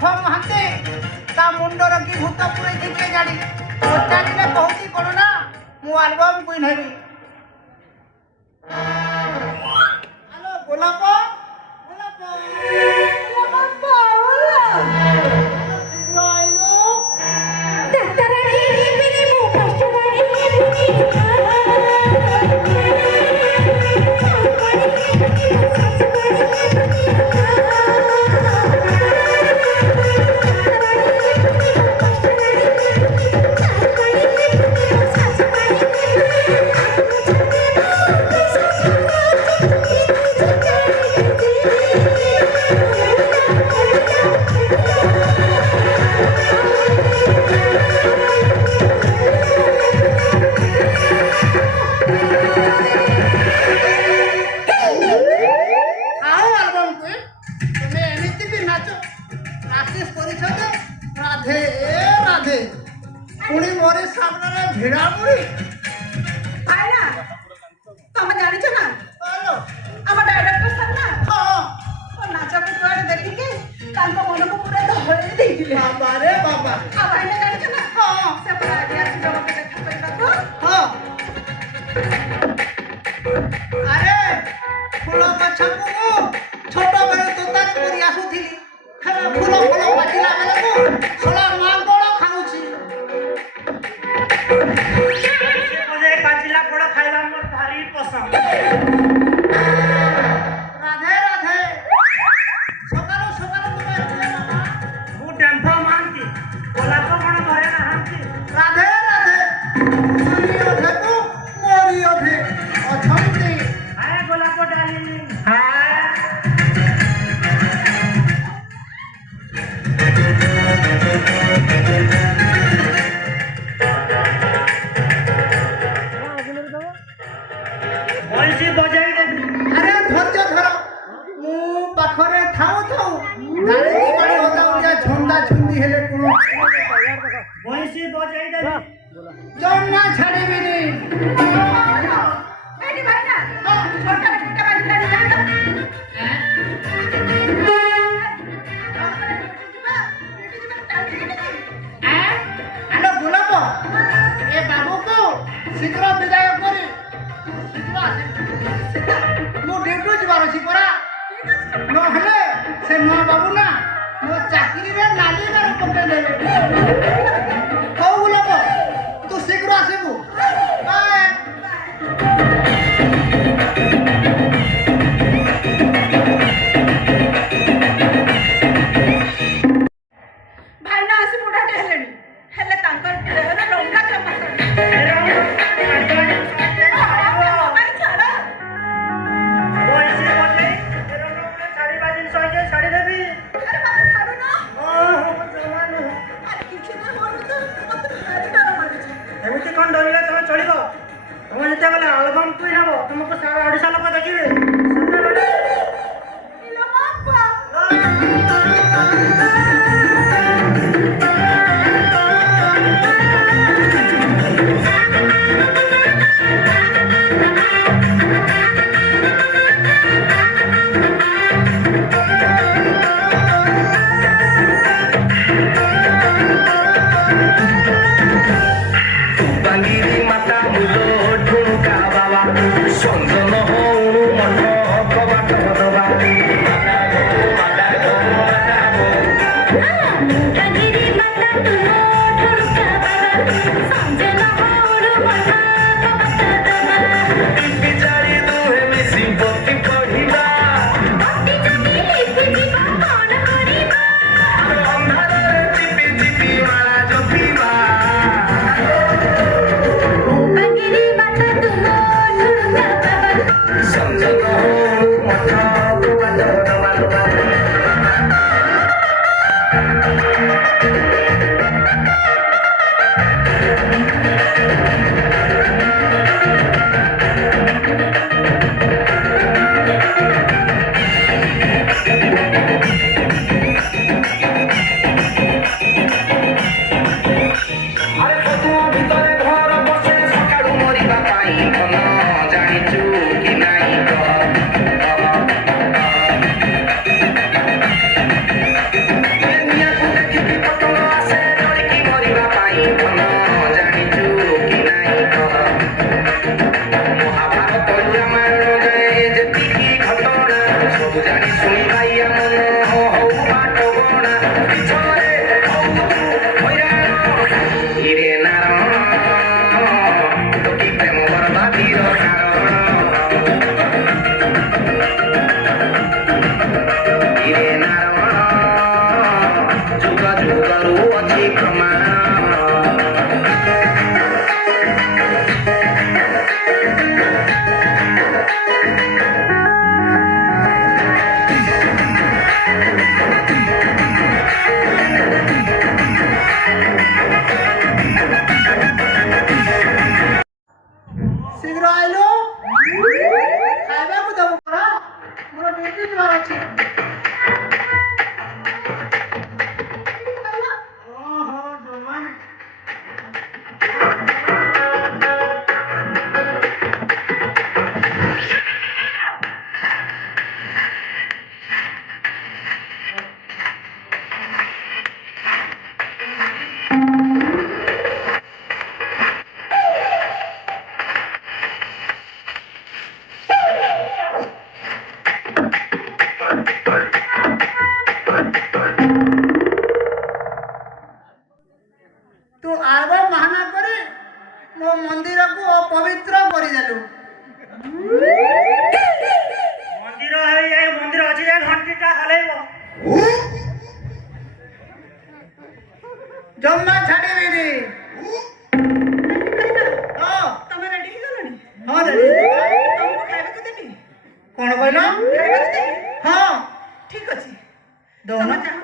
डेम्फ महाते ता मुंडर की भूत पुरे दिखे जानी पचारिले कहूची कोन ना मु एल्बम क्वीन हेबी हेलो गोलाप गोलाप ଜାଣି ଶୁଣି ବାଇଆ ମନ ହଉ ବାଟ ଗଣା ପିଛରେ ହଇରାଣ ଇରେ ନାରଣ କି ପ୍ରେମ ବର୍ବାଦୀର କାରଣ ଇରେ ନାରଣ ଯୁଗ ଯୁଗରୁ ଅଛି ପ୍ରମାଣ ଶୀଘ୍ର ଆଇଲୁ ଖାଇବାକୁ ଦେବୁ ପରା ମୋର ଡ୍ୟୁଟି ଯିବାର ଅଛି। ଓହୋ ଜମା ତୁ ଆଗ ବାହାନା କରି ମୋ ମନ୍ଦିରକୁ ଅପବିତ୍ର କରିଦେଲୁ। ମନ୍ଦିର ହେଇ ମନ୍ଦିର ଅଛି ଯେ ଘଣ୍ଟିଟା ହଲେଇବ ଜମା ଛାଡ଼ିବିନି। ହଁ ତମେ ରେଡି ହେଇଗଲଣି? ହଁ ରେଡି। ତମକୁ ଖାଇବାକୁ ଦେବି? କ'ଣ କହିଲ? ଖାଇବାକୁ ଦେବି? ହଁ ଠିକ ଅଛି। ଦଉନ। ତମେ ଯାଅ